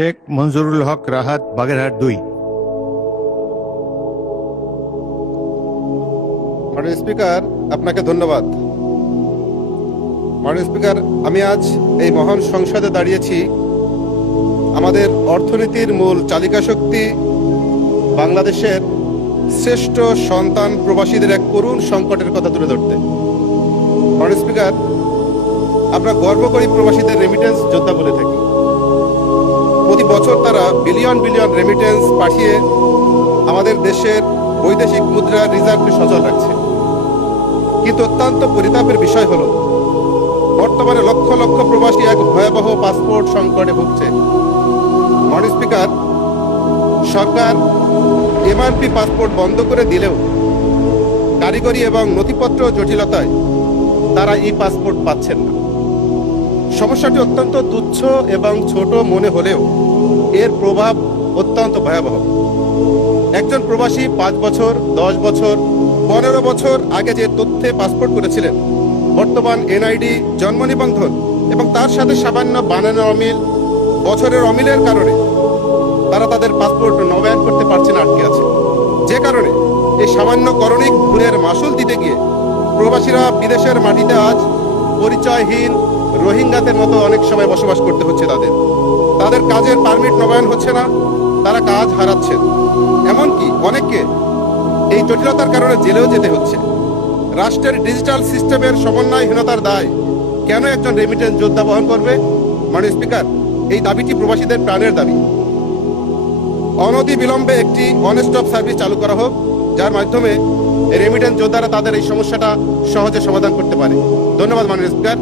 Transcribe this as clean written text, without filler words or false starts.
শেখ মঞ্জুরুল হক রাহাত, বাগেরহাট 2। মাননীয় স্পিকার, আপনাকে ধন্যবাদ। মাননীয় স্পিকার, আমি আজ এই মহান সংসদে দাঁড়িয়েছি আমাদের অর্থনীতির মূল চালিকা শক্তি বাংলাদেশের শ্রেষ্ঠ সন্তান প্রবাসীদের এক করুণ সংকটের কথা তুলে ধরতে। মাননীয় স্পিকার, আমরা গর্ব করি প্রবাসীদের রেমিটেন্স যোদ্ধা বলে থাকি। প্রতি বছর তারা বিলিয়ন বিলিয়ন রেমিটেন্স পাঠিয়ে আমাদের দেশের বৈদেশিক মুদ্রা রিজার্ভকে সচল রাখছে। কিন্তু অত্যন্ত পরিতাপের বিষয় হলো বর্তমানে লক্ষ লক্ষ প্রবাসী এক ভয়াবহ পাসপোর্ট সংকটে ভুগছে। মাননীয় স্পিকার, সরকার এমআরপি পাসপোর্ট বন্ধ করে দিলেও কারিগরি এবং নথিপত্র জটিলতায় তারা ই পাসপোর্ট পাচ্ছেন না। সমস্যাটি অত্যন্ত তুচ্ছ এবং ছোট মনে হলেও এর প্রভাব অত্যন্ত ভয়াবহ। একজন প্রবাসী 5 বছর, 10 বছর, 15 বছর আগে যে তথ্যে পাসপোর্ট করেছিলেন, বর্তমান এনআইডি, জন্ম নিবন্ধন এবং তার সাথে সামান্য বানানোর অমিল, বছরের অমিলের কারণে তারা তাদের পাসপোর্ট নবায়ন করতে পারছে না, আটকে আছে। যে কারণে এই সামান্য করণিক ভুলের মাসুল দিতে গিয়ে প্রবাসীরা বিদেশের মাটিতে আজ পরিচয়হীন রোহিঙ্গাদের মতো অনেক সময় বসবাস করতে হচ্ছে। তাদের কাজের পারমিট নবায়ন হচ্ছে না, তারা কাজ হারাচ্ছেন। এমনকি অনেককে এই জটিলতার কারণে জেলেও যেতে হচ্ছে। রাষ্ট্রের ডিজিটাল সিস্টেমের সমন্বয়হীনতার দায় কেন একজন রেমিটেন্স যোদ্ধা বহন করবে? মাননীয় স্পিকার, এই দাবিটি প্রবাসীদের প্রাণের দাবি। অনতি বিলম্বে একটি ওয়ান স্টপ সার্ভিস চালু করা হোক, যার মাধ্যমে রেমিটেন্স যোদ্ধারা তাদের এই সমস্যাটা সহজে সমাধান করতে পারে। ধন্যবাদ মাননীয় স্পিকার।